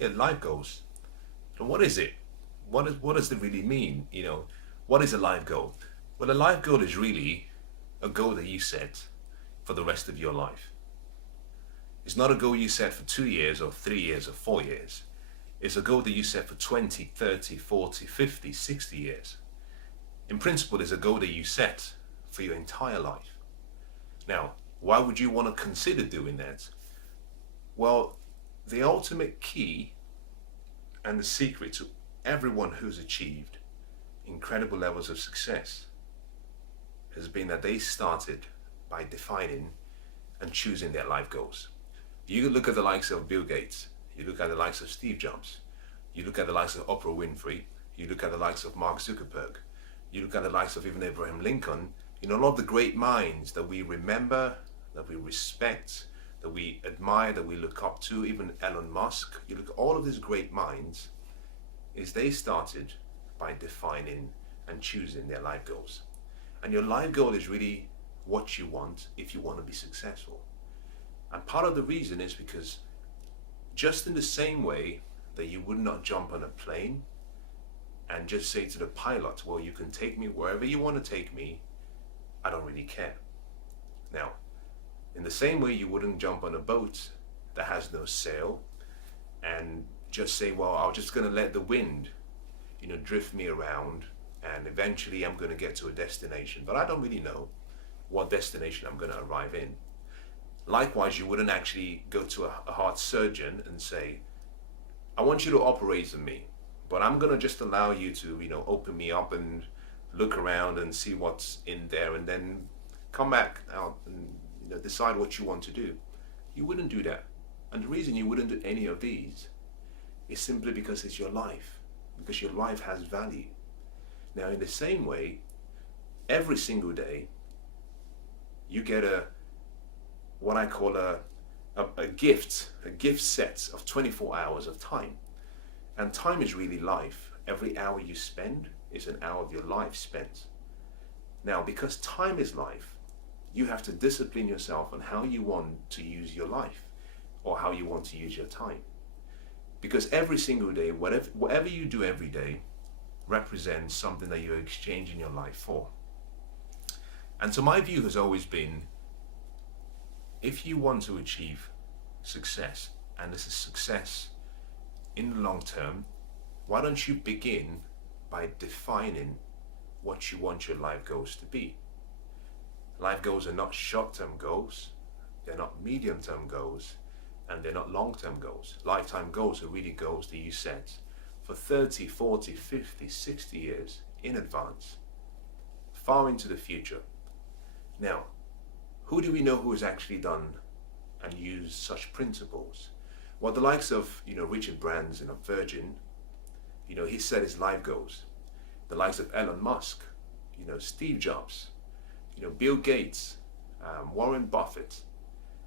Yeah, life goals. And what is it? What does it really mean? What is a life goal? Well, a life goal is really a goal that you set for the rest of your life. It's not a goal you set for 2 years or 3 years or 4 years. It's a goal that you set for 20, 30, 40, 50, 60 years. In principle, it's a goal that you set for your entire life. Now, why would you want to consider doing that? Well, the ultimate key and the secret to everyone who's achieved incredible levels of success has been that they started by defining and choosing their life goals. You look at the likes of Bill Gates, you look at the likes of Steve Jobs, you look at the likes of Oprah Winfrey, you look at the likes of Mark Zuckerberg, you look at the likes of even Abraham Lincoln, a lot of the great minds that we remember, that we respect, that we admire, that we look up to, even Elon Musk, you look at all of these great minds, is they started by defining and choosing their life goals. And your life goal is really what you want if you want to be successful. And part of the reason is because just in the same way that you would not jump on a plane and just say to the pilot, well, you can take me wherever you want to take me, I don't really care. Now, in the same way you wouldn't jump on a boat that has no sail and just say, well, I'm just going to let the wind, drift me around, and eventually I'm going to get to a destination, but I don't really know what destination I'm going to arrive in. Likewise, you wouldn't actually go to a heart surgeon and say, I want you to operate on me, but I'm going to just allow you to, open me up and look around and see what's in there, and then come back out and decide what you want to do. You wouldn't do that. And the reason you wouldn't do any of these is simply because it's your life, because your life has value. Now, in the same way, every single day, you get what I call a gift set of 24 hours of time. And time is really life. Every hour you spend is an hour of your life spent. Now, because time is life, you have to discipline yourself on how you want to use your life or how you want to use your time. Because every single day, whatever you do every day represents something that you're exchanging your life for. And so my view has always been, if you want to achieve success, and this is success in the long term, why don't you begin by defining what you want your life goals to be? Life goals are not short-term goals, they're not medium-term goals, and they're not long-term goals. Lifetime goals are really goals that you set for 30, 40, 50, 60 years in advance, far into the future. Now, who do we know who has actually done and used such principles? Well, the likes of Richard Branson of Virgin, he set his life goals. The likes of Elon Musk, Steve Jobs, Bill Gates, Warren Buffett.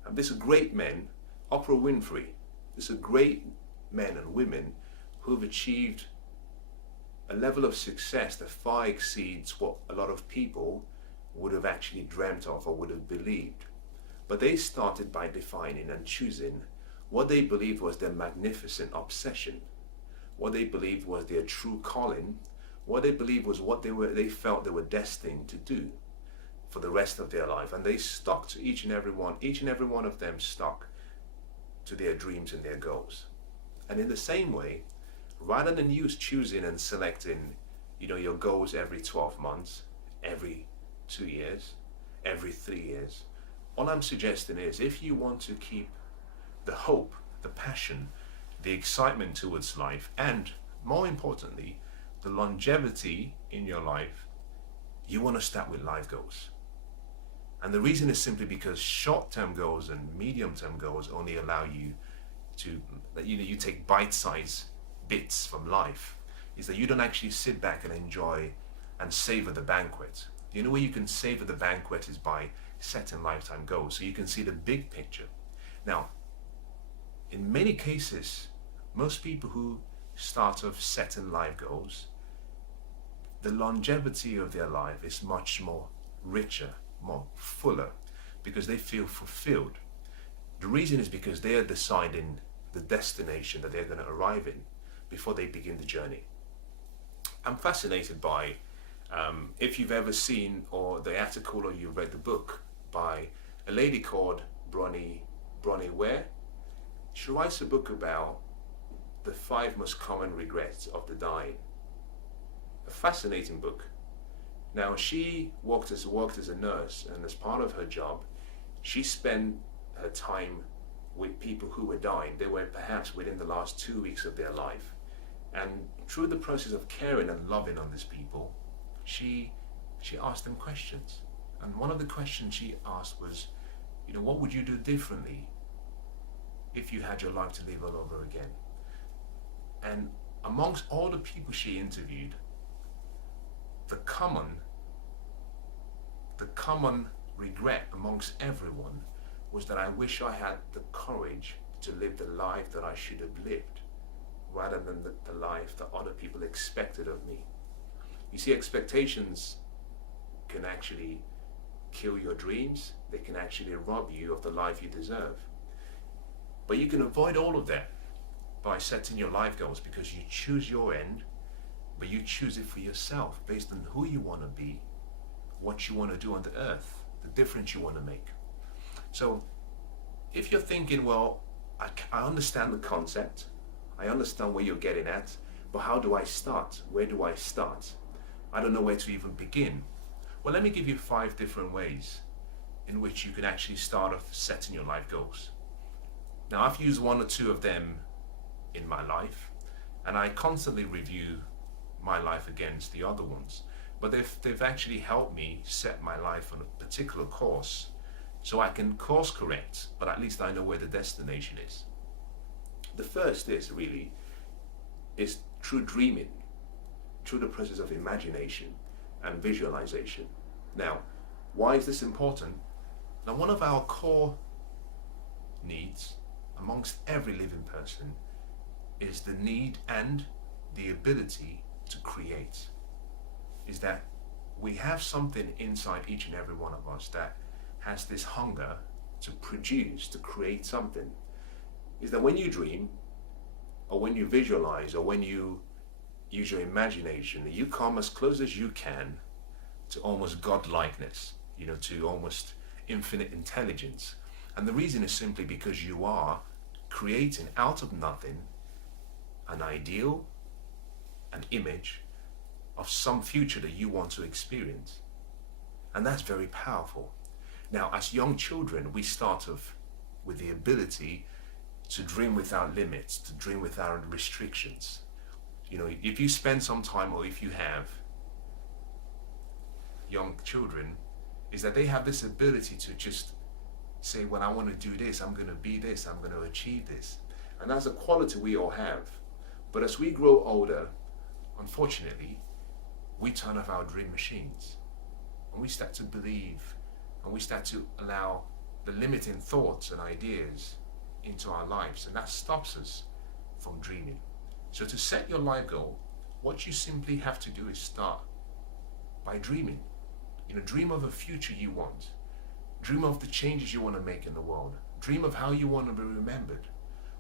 And these are great men, Oprah Winfrey. These are great men and women who have achieved a level of success that far exceeds what a lot of people would have actually dreamt of or would have believed. But they started by defining and choosing what they believed was their magnificent obsession, what they believed was their true calling, what they believed was what they felt they were destined to do for the rest of their life. And they stuck to each and every one of them stuck to their dreams and their goals. And in the same way, rather than you choosing and selecting your goals every 12 months, every 2 years, every 3 years, all I'm suggesting is, if you want to keep the hope, the passion, the excitement towards life, and more importantly, the longevity in your life, you want to start with life goals. And the reason is simply because short-term goals and medium-term goals only allow you to, you take bite-sized bits from life, is that you don't actually sit back and enjoy and savor the banquet. The only way you can savor the banquet is by setting lifetime goals, so you can see the big picture. Now, in many cases, most people who start off setting life goals, the longevity of their life is much more richer, more fuller, because they feel fulfilled. The reason is because they are deciding the destination that they're going to arrive in before they begin the journey. I'm fascinated by, if you've ever seen or the article or you've read the book by a lady called Bronnie Ware. She writes a book about the 5 most common regrets of the dying. A fascinating book. Now, she worked as a nurse, and as part of her job, she spent her time with people who were dying. They were perhaps within the last 2 weeks of their life. And through the process of caring and loving on these people, she asked them questions. And one of the questions she asked was, what would you do differently if you had your life to live all over again? And amongst all the people she interviewed, the common regret amongst everyone was that I wish I had the courage to live the life that I should have lived, rather than the life that other people expected of me. You see, expectations can actually kill your dreams. They can actually rob you of the life you deserve. But you can avoid all of that by setting your life goals, because you choose your end, but you choose it for yourself based on who you want to be, what you want to do on the earth, the difference you want to make. So if you're thinking, well, I understand the concept, I understand where you're getting at, but how do I start? Where do I start? I don't know where to even begin. Well, let me give you 5 different ways in which you can actually start off setting your life goals. Now, I've used 1 or 2 of them in my life, and I constantly review my life against the other ones. But they've actually helped me set my life on a particular course, so I can course correct, but at least I know where the destination is. The first is through dreaming, through the process of imagination and visualization. Now, why is this important? Now, one of our core needs amongst every living person is the need and the ability to create. Is that we have something inside each and every one of us that has this hunger to produce, to create something. Is that when you dream, or when you visualize, or when you use your imagination, you come as close as you can to almost godlikeness, to almost infinite intelligence. And the reason is simply because you are creating out of nothing an ideal, an image of some future that you want to experience. And that's very powerful. Now, as young children, we start off with the ability to dream without limits, to dream without restrictions. If you spend some time, or if you have young children, is that they have this ability to just say, well, I want to do this, I'm going to be this, I'm going to achieve this. And that's a quality we all have. But as we grow older, unfortunately, we turn off our dream machines, and we start to believe, and we start to allow the limiting thoughts and ideas into our lives, and that stops us from dreaming. So to set your life goal, what you simply have to do is start by dreaming. Dream of a future you want. Dream of the changes you want to make in the world. Dream of how you want to be remembered.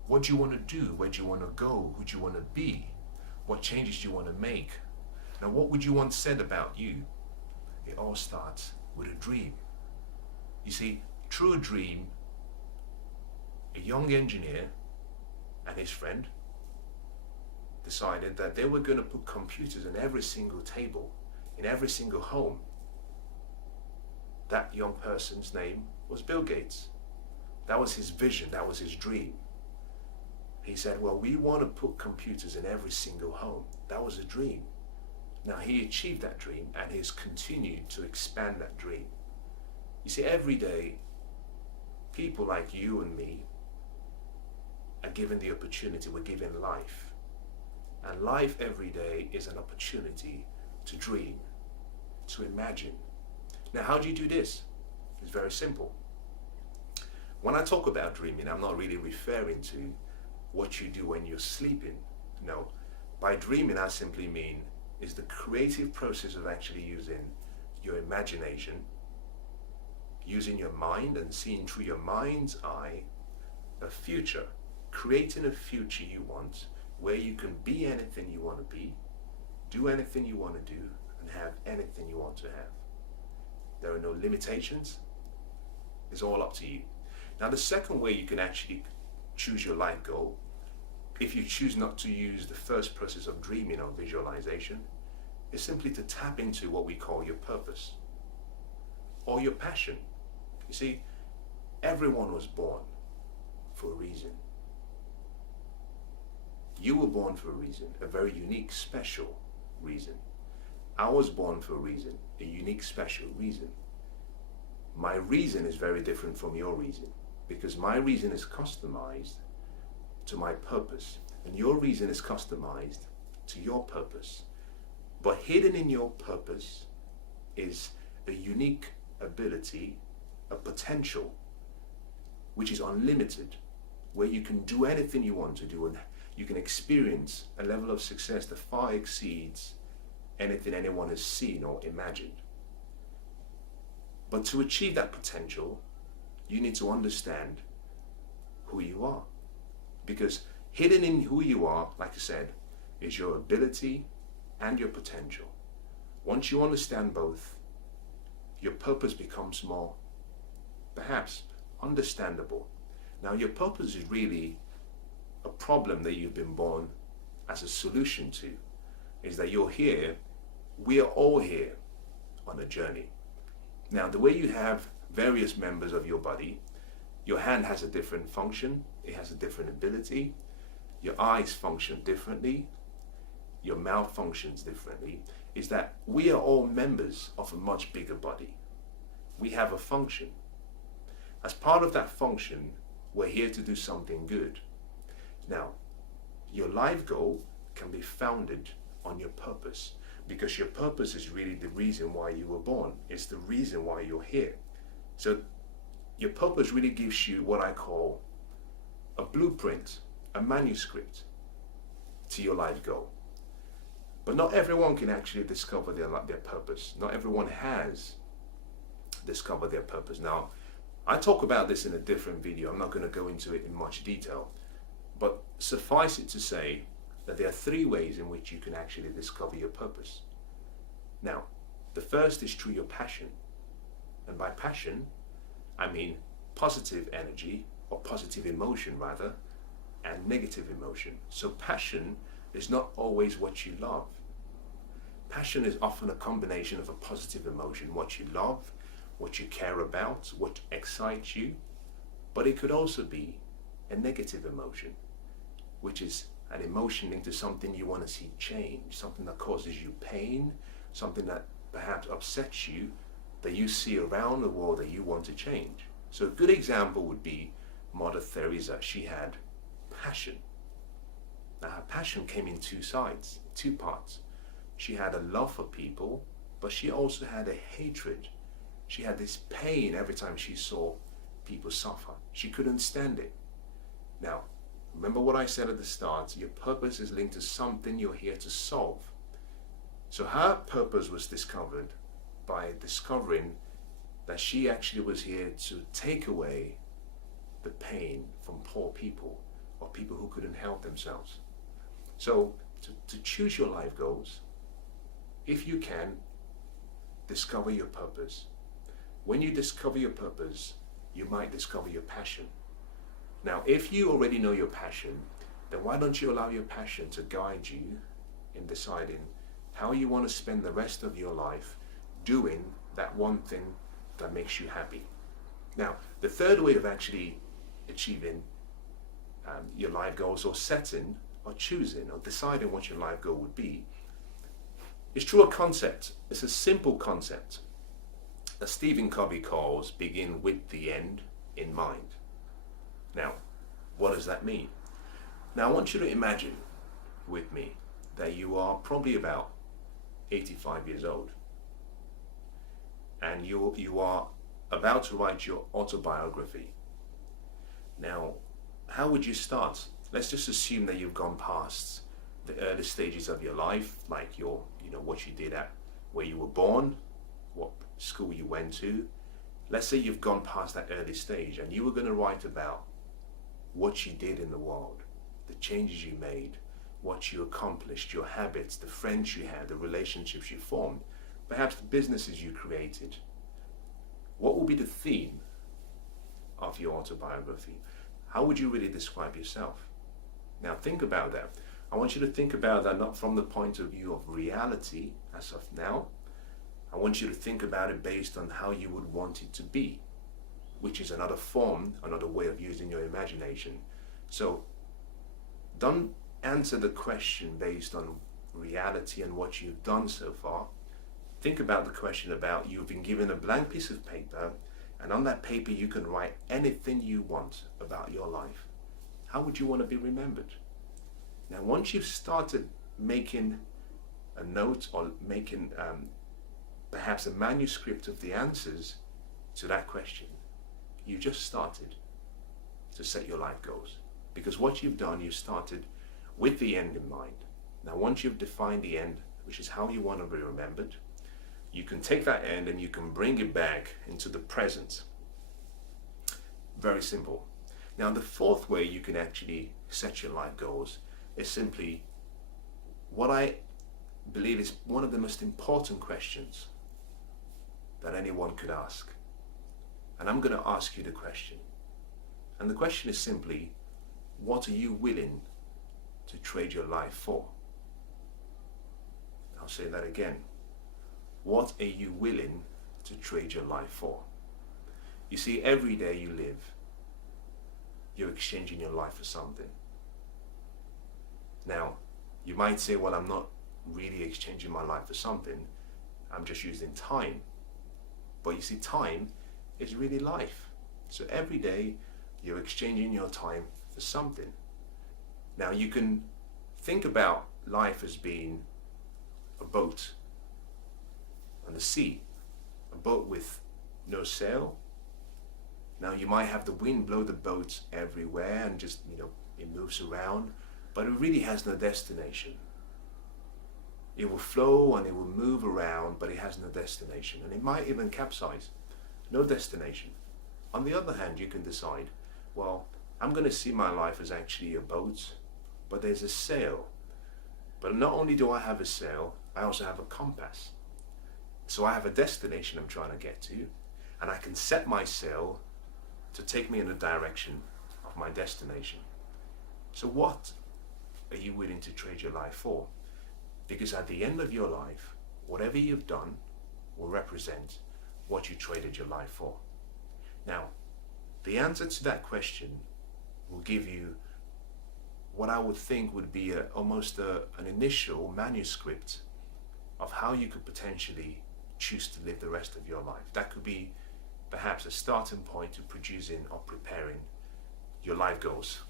What do you want to do? Where do you want to go? Who do you want to be? What changes do you want to make? Now, what would you want said about you? It all starts with a dream. You see, through a dream, a young engineer and his friend decided that they were going to put computers in every single table, in every single home. That young person's name was Bill Gates. That was his vision, that was his dream. He said, well, we want to put computers in every single home. That was a dream. Now, he achieved that dream, and he's continued to expand that dream. You see, every day, people like you and me are given the opportunity, we're given life. And life every day is an opportunity to dream, to imagine. Now, how do you do this? It's very simple. When I talk about dreaming, I'm not really referring to what you do when you're sleeping. No, by dreaming, I simply mean is the creative process of actually using your imagination, using your mind and seeing through your mind's eye a future creating a future you want where you can be anything you want to be, do anything you want to do, and have anything you want to have. There are no limitations. It's all up to you. Now, the second way you can actually choose your life goal, if you choose not to use the first process of dreaming or visualization, is simply to tap into what we call your purpose or your passion. You see, everyone was born for a reason. You were born for a reason, a very unique, special reason. I was born for a reason, a unique, special reason. My reason is very different from your reason, because my reason is customized to my purpose, and your reason is customized to your purpose. But hidden in your purpose is a unique ability, a potential, which is unlimited, where you can do anything you want to do, and you can experience a level of success that far exceeds anything anyone has seen or imagined. But to achieve that potential, you need to understand who you are. Because hidden in who you are, like I said, is your ability and your potential. Once you understand both, your purpose becomes more, perhaps, understandable. Now, your purpose is really a problem that you've been born as a solution to, is that you're here, we are all here on a journey. Now, the way you have various members of your body, your hand has a different function, it has a different ability, your eyes function differently, your mouth functions differently, is that we are all members of a much bigger body. We have a function. As part of that function, we're here to do something good. Now, your life goal can be founded on your purpose, because your purpose is really the reason why you were born. It's the reason why you're here. So your purpose really gives you what I call a blueprint, a manuscript to your life goal. But not everyone can actually discover their purpose. Not everyone has discovered their purpose. Now, I talk about this in a different video. I'm not going to go into it in much detail. But suffice it to say that there are 3 ways in which you can actually discover your purpose. Now, the first is through your passion. And by passion, I mean positive energy, or positive emotion rather, and negative emotion. So passion is not always what you love. Passion is often a combination of a positive emotion, what you love, what you care about, what excites you, but it could also be a negative emotion, which is an emotion linked to something you want to see change, something that causes you pain, something that perhaps upsets you, that you see around the world that you want to change. So a good example would be Mother Teresa. She had passion. Now her passion came in 2 sides, 2 parts. She had a love for people, but she also had a hatred. She had this pain every time she saw people suffer. She couldn't stand it. Now, remember what I said at the start, your purpose is linked to something you're here to solve. So her purpose was discovered by discovering that she actually was here to take away the pain from poor people or people who couldn't help themselves. So to choose your life goals, if you can, discover your purpose. When you discover your purpose, you might discover your passion. Now, if you already know your passion, then why don't you allow your passion to guide you in deciding how you want to spend the rest of your life doing that one thing that makes you happy. Now, the third way of actually achieving your life goals, or setting or choosing or deciding what your life goal would be, is through a concept. It's a simple concept that Stephen Covey calls begin with the end in mind. Now, what does that mean? Now, I want you to imagine with me that you are probably about 85 years old, and you are about to write your autobiography. Now, how would you start? Let's just assume that you've gone past the early stages of your life, like what you did at where you were born, what school you went to. Let's say you've gone past that early stage and you were going to write about what you did in the world, the changes you made, what you accomplished, your habits, the friends you had, the relationships you formed, perhaps the businesses you created. What will be the theme of your autobiography? How would you really describe yourself? Now think about that. I want you to think about that not from the point of view of reality as of now. I want you to think about it based on how you would want it to be, which is another form, another way of using your imagination. So don't answer the question based on reality and what you've done so far. Think about the question about you've been given a blank piece of paper, and on that paper you can write anything you want about your life. How would you want to be remembered? Now once you've started making a note or making perhaps a manuscript of the answers to that question, you just started to set your life goals. Because what you've done, you started with the end in mind. Now once you've defined the end, which is how you want to be remembered, you can take that end and you can bring it back into the present. Very simple. Now the fourth way you can actually set your life goals is simply what I believe is one of the most important questions that anyone could ask. And I'm going to ask you the question. And the question is simply, what are you willing to trade your life for? I'll say that again. What are you willing to trade your life for? You see, every day you live, you're exchanging your life for something. Now, you might say, well, I'm not really exchanging my life for something. I'm just using time. But you see, time is really life. So every day you're exchanging your time for something. Now you can think about life as being a boat on the sea, a boat with no sail. Now you might have the wind blow the boat everywhere and just, it moves around, but it really has no destination. It will flow and it will move around, but it has no destination. And it might even capsize. No destination. On the other hand, you can decide, well, I'm going to see my life as actually a boat, but there's a sail. But not only do I have a sail, I also have a compass. So I have a destination I'm trying to get to, and I can set my sail to take me in the direction of my destination. So what are you willing to trade your life for? Because at the end of your life, whatever you've done will represent what you traded your life for. Now, the answer to that question will give you what I would think would be almost an initial manuscript of how you could potentially choose to live the rest of your life. That could be perhaps a starting point to producing or preparing your life goals.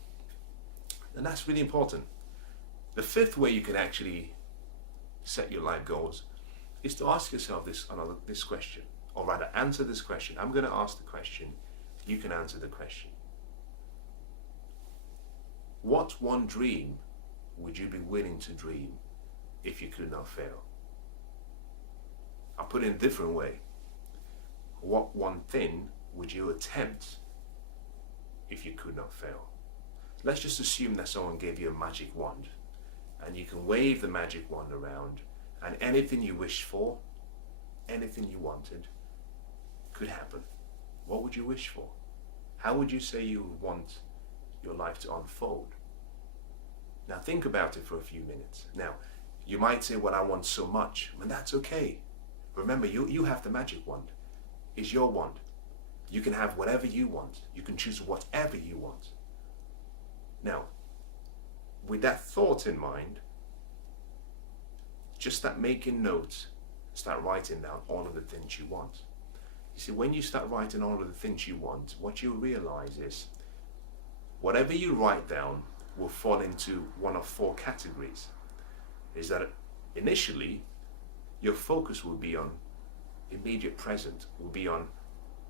And that's really important. The fifth way you can actually set your life goals is to ask yourself this question, or rather answer this question. I'm going to ask the question, you can answer the question. What one dream would you be willing to dream if you could not fail? I'll put it in a different way. What one thing would you attempt if you could not fail? Let's just assume that someone gave you a magic wand, and you can wave the magic wand around, and anything you wished for, anything you wanted, could happen. What would you wish for? How would you say you would want your life to unfold? Now think about it for a few minutes. Now, you might say, well, I want so much, and that's okay. Remember, you have the magic wand. It's your wand. You can have whatever you want. You can choose whatever you want. Now, with that thought in mind, just start making notes, start writing down all of the things you want. You see, when you start writing all of the things you want, what you realize is whatever you write down will fall into one of four categories. Is that initially your focus will be on immediate present, will be on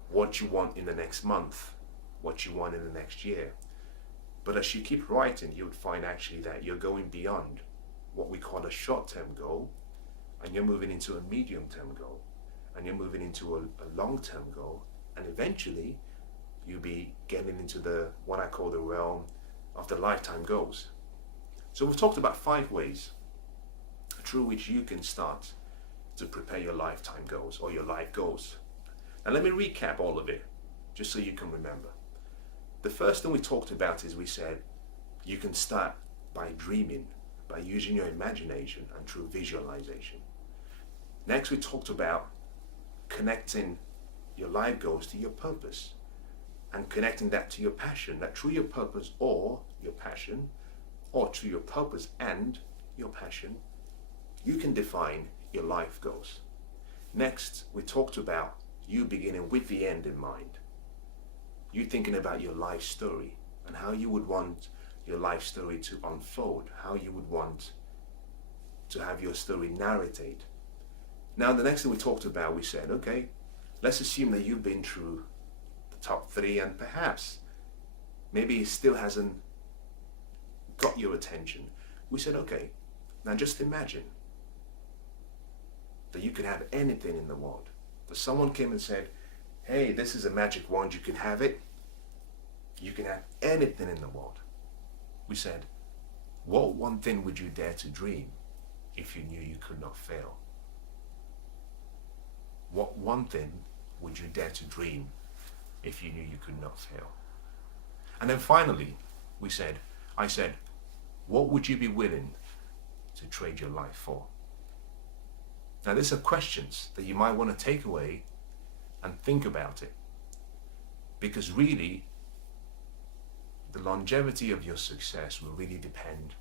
what you want in the next month, what you want in the next year. But as you keep writing, you would find actually that you're going beyond what we call a short-term goal, and you're moving into a medium-term goal, and you're moving into a long-term goal, and eventually you'll be getting into the what I call the realm of the lifetime goals. So we've talked about 5 ways through which you can start to prepare your lifetime goals or your life goals. And let me recap all of it, just so you can remember. The first thing we talked about is we said you can start by dreaming, by using your imagination and through visualization. Next, we talked about connecting your life goals to your purpose and connecting that to your passion, that through your purpose or your passion, or through your purpose and your passion, you can define your life goals. Next, we talked about you beginning with the end in mind. You thinking about your life story and how you would want your life story to unfold, how you would want to have your story narrated. Now, the next thing we talked about, we said, okay, let's assume that you've been through the top 3 and perhaps maybe it still hasn't got your attention. We said, okay, now just imagine that you could have anything in the world. That someone came and said, hey, this is a magic wand, you can have it. You can have anything in the world. We said, what one thing would you dare to dream if you knew you could not fail? What one thing would you dare to dream if you knew you could not fail? And then finally, I said, what would you be willing to trade your life for? Now, these are questions that you might want to take away and think about it. Because really, the longevity of your success will really depend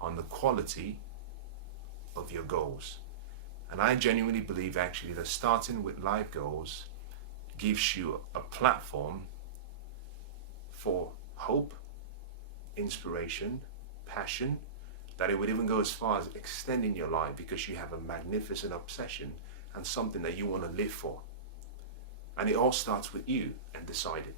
on the quality of your goals. And I genuinely believe actually that starting with life goals gives you a platform for hope, inspiration, passion, that it would even go as far as extending your life because you have a magnificent obsession and something that you want to live for. And it all starts with you and deciding.